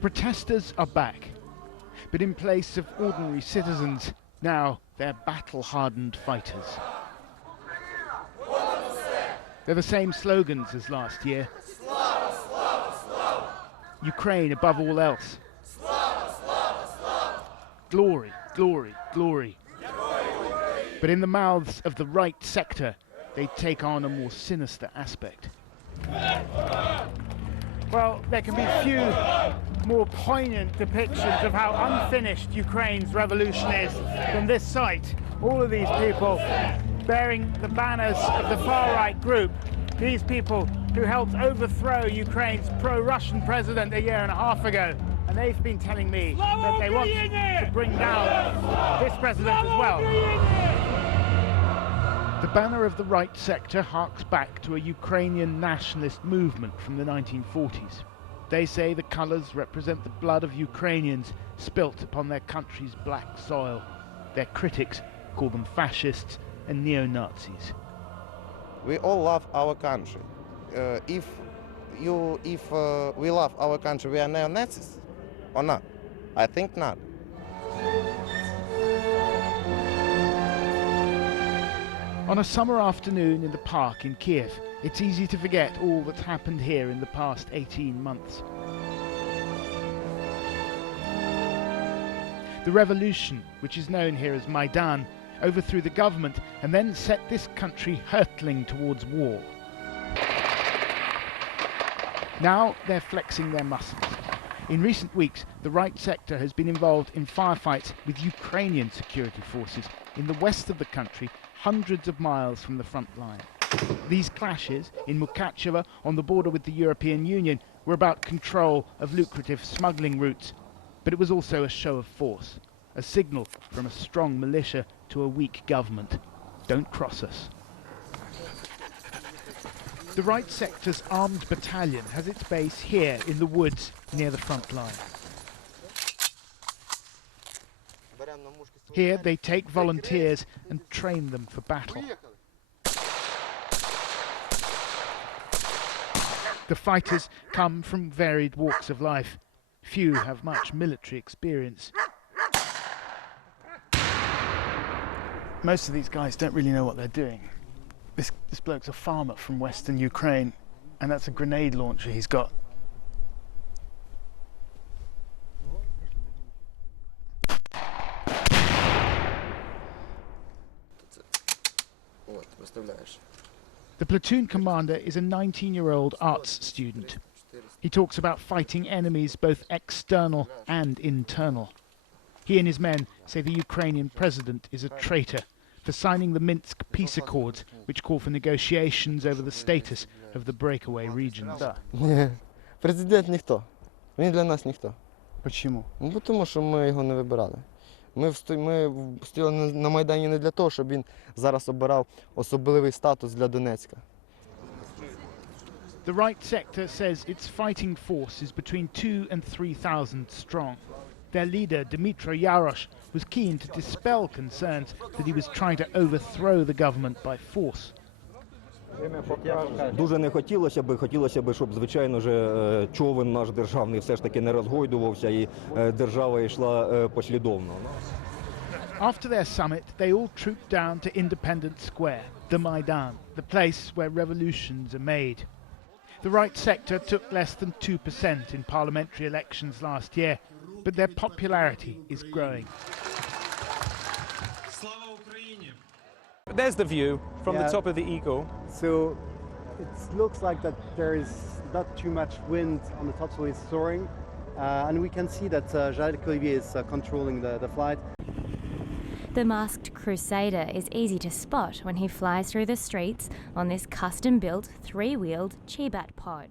protesters are back, but in place of ordinary citizens, now they're battle-hardened fighters. They're the same slogans as last year. Ukraine above all else. Glory, glory, glory. But in the mouths of the right sector, they take on a more sinister aspect. Well, there can be few more poignant depictions of how unfinished Ukraine's revolution is than this sight. All of these people bearing the banners of the far-right group, these people who helped overthrow Ukraine's pro-Russian president a year and a half ago. And they've been telling me that they want to bring down this president as well. The banner of the right sector harks back to a Ukrainian nationalist movement from the 1940s. They say the colours represent the blood of Ukrainians spilt upon their country's black soil. Their critics call them fascists and neo-Nazis. We all love our country. If we love our country, we are neo-Nazis or not? I think not. On a summer afternoon in the park in Kiev, it's easy to forget all that's happened here in the past 18 months. The revolution, which is known here as Maidan, overthrew the government and then set this country hurtling towards war. Now they're flexing their muscles. In recent weeks, the right sector has been involved in firefights with Ukrainian security forces in the west of the country, hundreds of miles from the front line. These clashes in Mukachevo on the border with the European Union were about control of lucrative smuggling routes, but it was also a show of force, a signal from a strong militia to a weak government. Don't cross us. The right sector's armed battalion has its base here in the woods near the front line. Here they take volunteers and train them for battle. The fighters come from varied walks of life. Few have much military experience. Most of these guys don't really know what they're doing. This bloke's a farmer from western Ukraine, and that's a grenade launcher he's got. The platoon commander is a 19-year-old arts student. He talks about fighting enemies both external and internal. He and his men say the Ukrainian president is a traitor for signing the Minsk peace accords, which call for negotiations over the status of the breakaway regions. Ні, президент ніхто. Він для нас ніхто. Почему? Ну, тому що ми його не вибирали. Ми стояли на Майдані не для того, щоб він зараз обирав особливий статус для Донецька. The right sector says its fighting force is between 2,000 and 3,000 strong. Their leader, Dmytro Yarosh, was keen to dispel concerns that he was trying to overthrow the government by force. Дуже не хотілося б, щоб, звичайно ж, човен наш державний все ж таки не розгойдувався і держава йшла послідовно. After their summit, they all trooped down to Independence Square, the Maidan, the place where revolutions are made. The right sector took less than 2% in parliamentary elections last year, but their popularity is growing. There's the view from the top of the Eagle. So it looks like that there is not too much wind on the top, so it's soaring. And we can see that Jacques Olivier is controlling the flight. The masked crusader is easy to spot when he flies through the streets on this custom-built, three-wheeled Chibat pod.